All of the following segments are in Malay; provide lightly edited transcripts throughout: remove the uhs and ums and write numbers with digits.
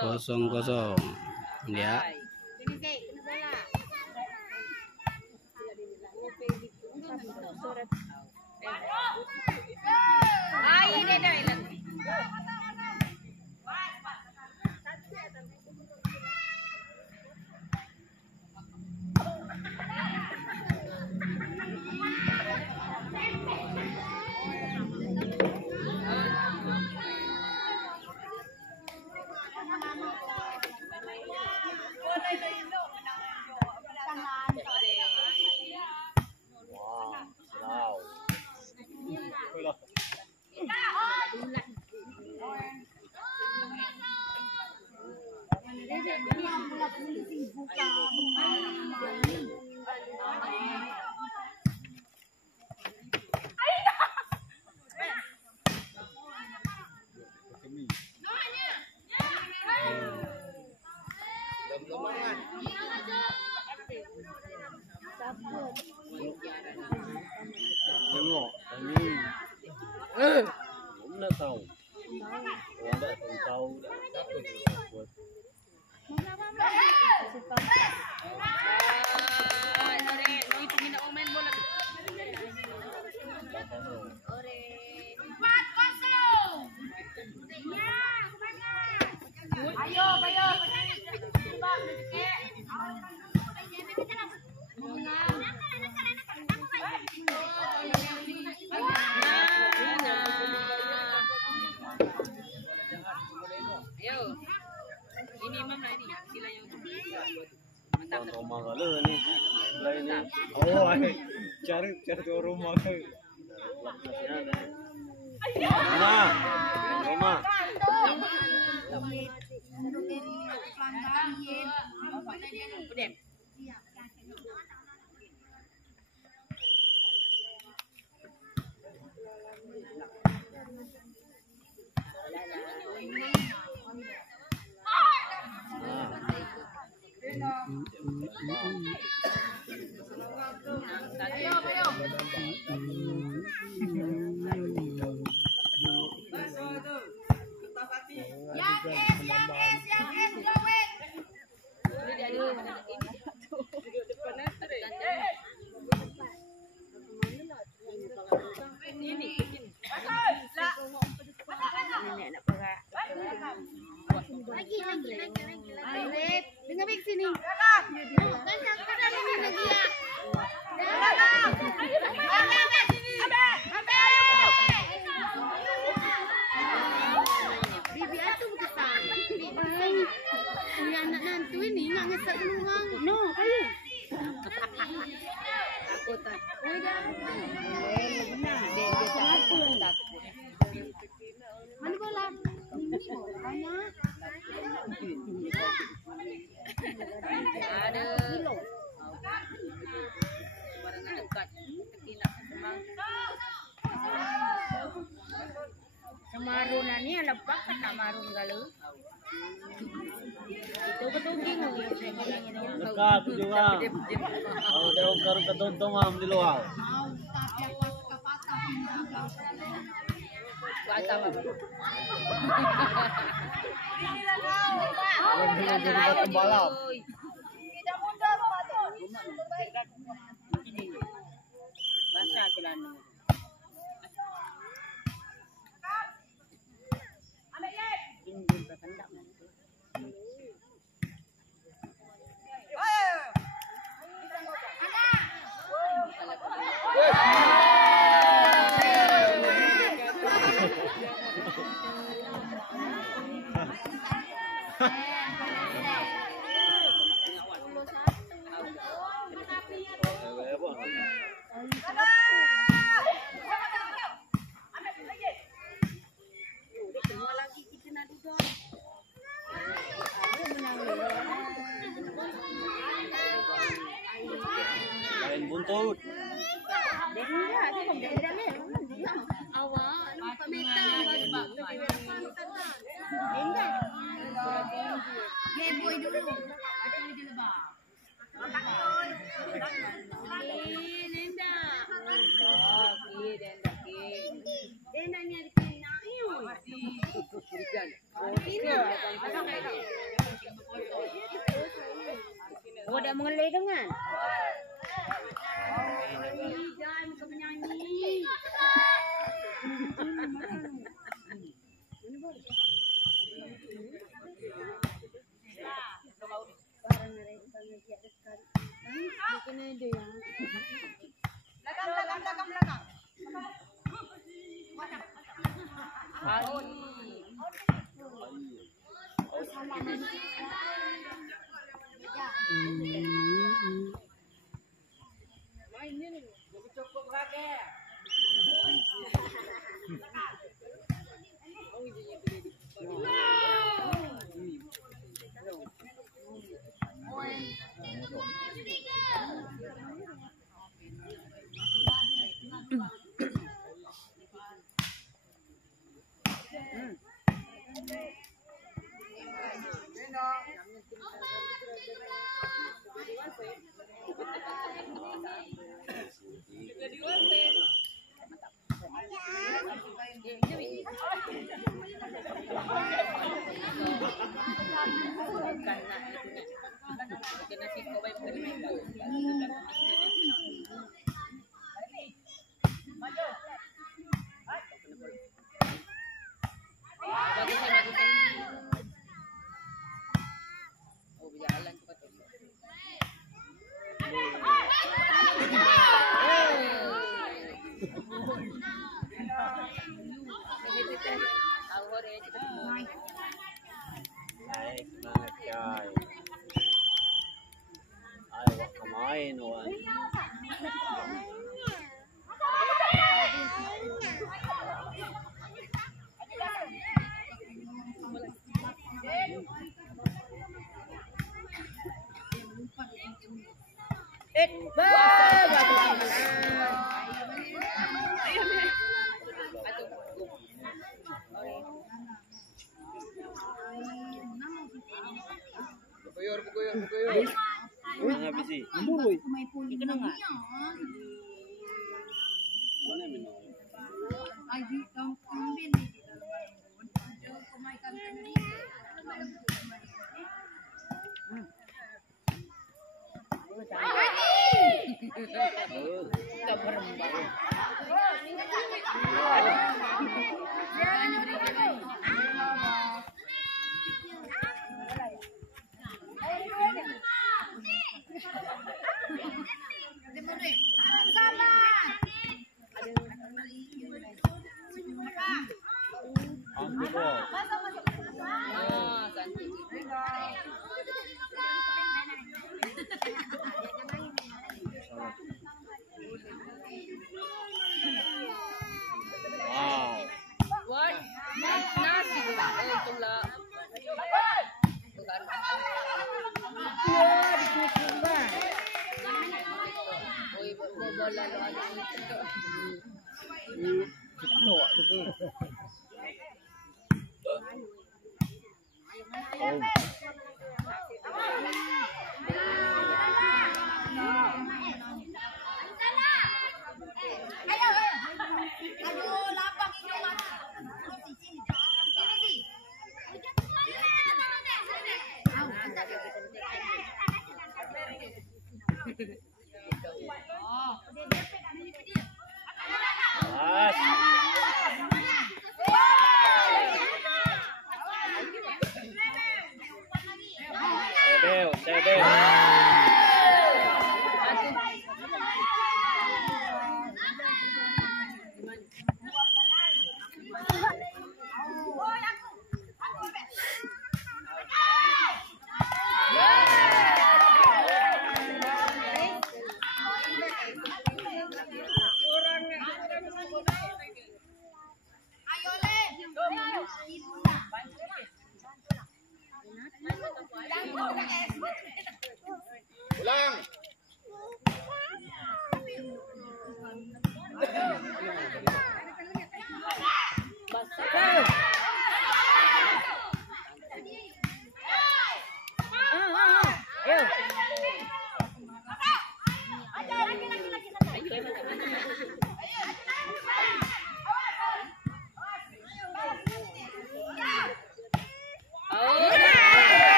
0-0 ya. Tengok ini. Belum nak tahu. Kalau tak tahu buat. Ini Imam lah ini, sila yang Rumah kala ni. Lain ni. Oh, cari rumah ke. Rumah. Rumah. Semarunannya lepak kena marun galau. Itu ketungging Dekat juga. Kalau dia karung ketuntung am di luar. Kuasa apa? Jadi pembalap. Basah celana. Lain buntut. Ini pada mengelai dengan. Jangan ke penyanyi. Baik banget guys. Ayo waktu main wan. Mana bisi? Mana minum?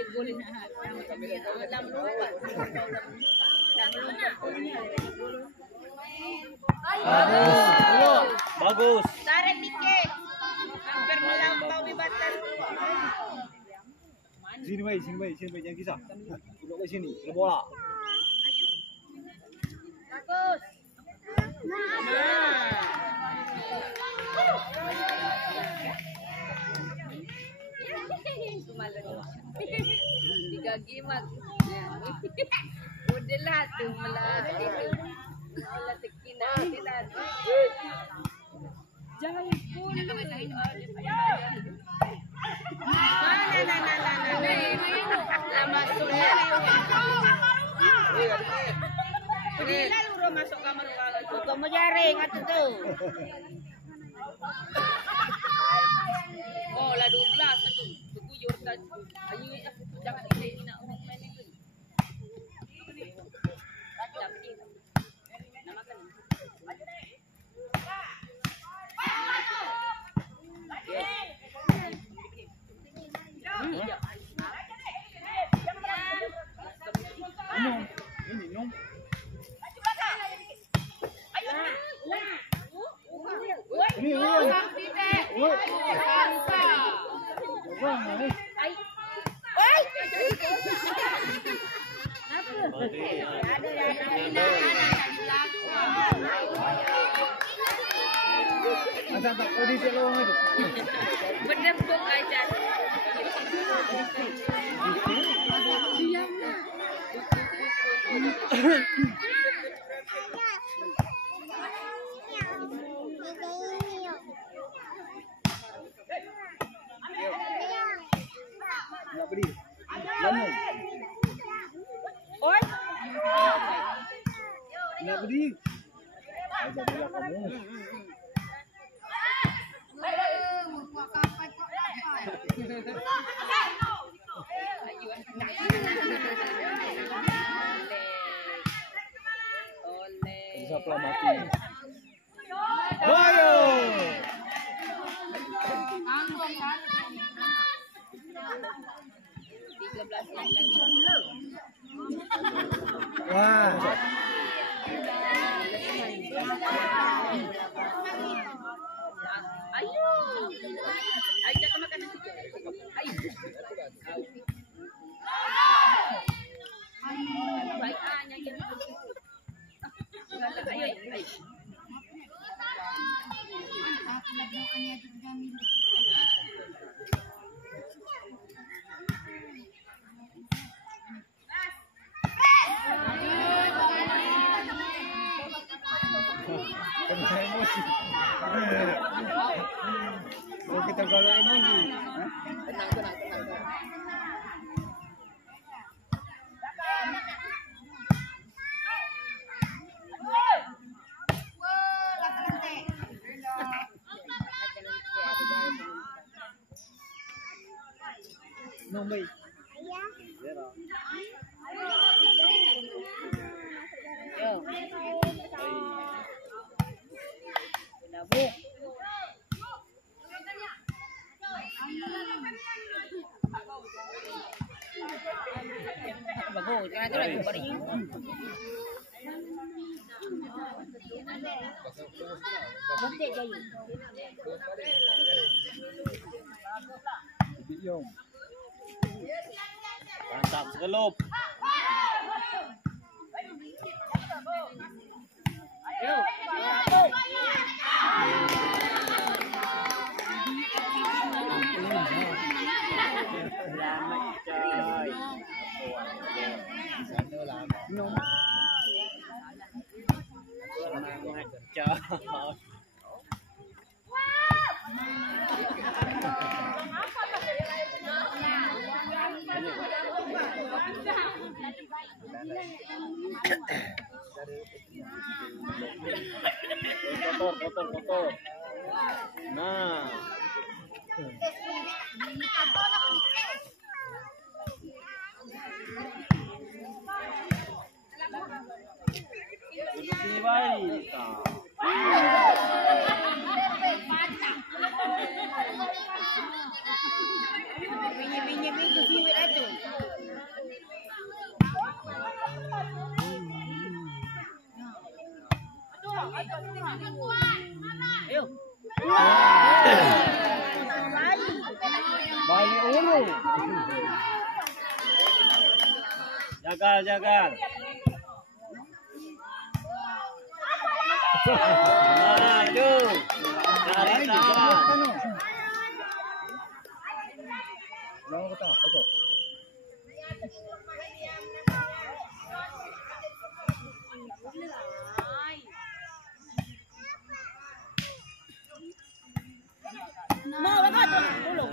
digulin na. Lam lompat. Lam lompat po niya. Bagus. Tarik dikit. Hampir melampaui batas. Sini baik, jangan kisah. Duduk ke sini, ke bola. Bagus. Tiga gimat. Udah lah tuh malah itu. Malah tekina tidak. Jangan pun. Lama sudah. Bila lu masuk kamar kalau kamu jaring atau tuh. Oh, lah 12 tu. Buyur kan. Ayu jangan ini nak orang main itu. Kacang ni. Nak makan. Berdebuk aja. Nak beri. Lama. Oi. Nak beri. Ajar dia kamu. Bisa pelamati. Ayo. Wah. Ayo. Ayo jangan makan nasi. Ayo. Baik hanya gitu. Ayo, ayo. Emosi. Kalau kita galau emosi. Tenang. Nombor. Yo. Nabuk. Bagus, jangan tu lagi baring. Nanti jayu. Yom. Mantap segelup. Yo. Selamat coy. Sana lama. Nom. Selamat coy. Kotor. Nah. Duduk sini baik. Minyak itu siwit itu. Ayo. Balik ulu. Jagal. Aduh. Cari tangan. Mau apa tuh? Tolong.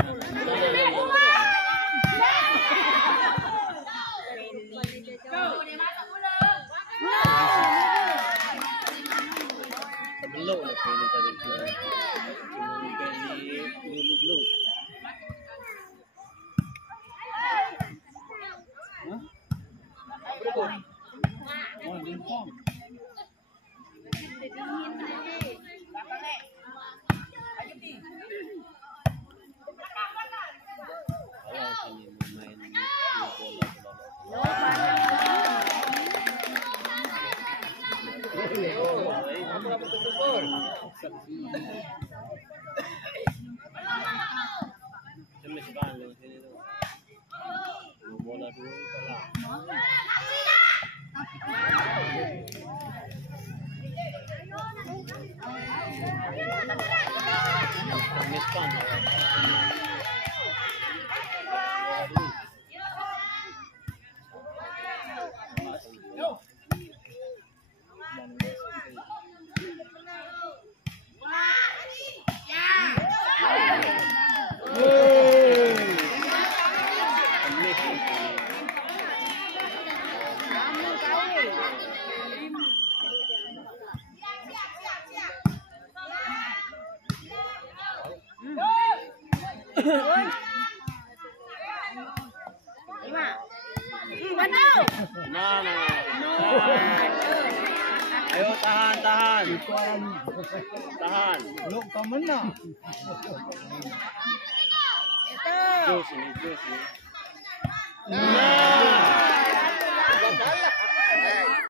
Belum lah ini tadi. Cuma kali belum. Hah? Oh, dimpong. Ayo tahan. Tahan. Lu kemana? Itu. Jus ini. Nah.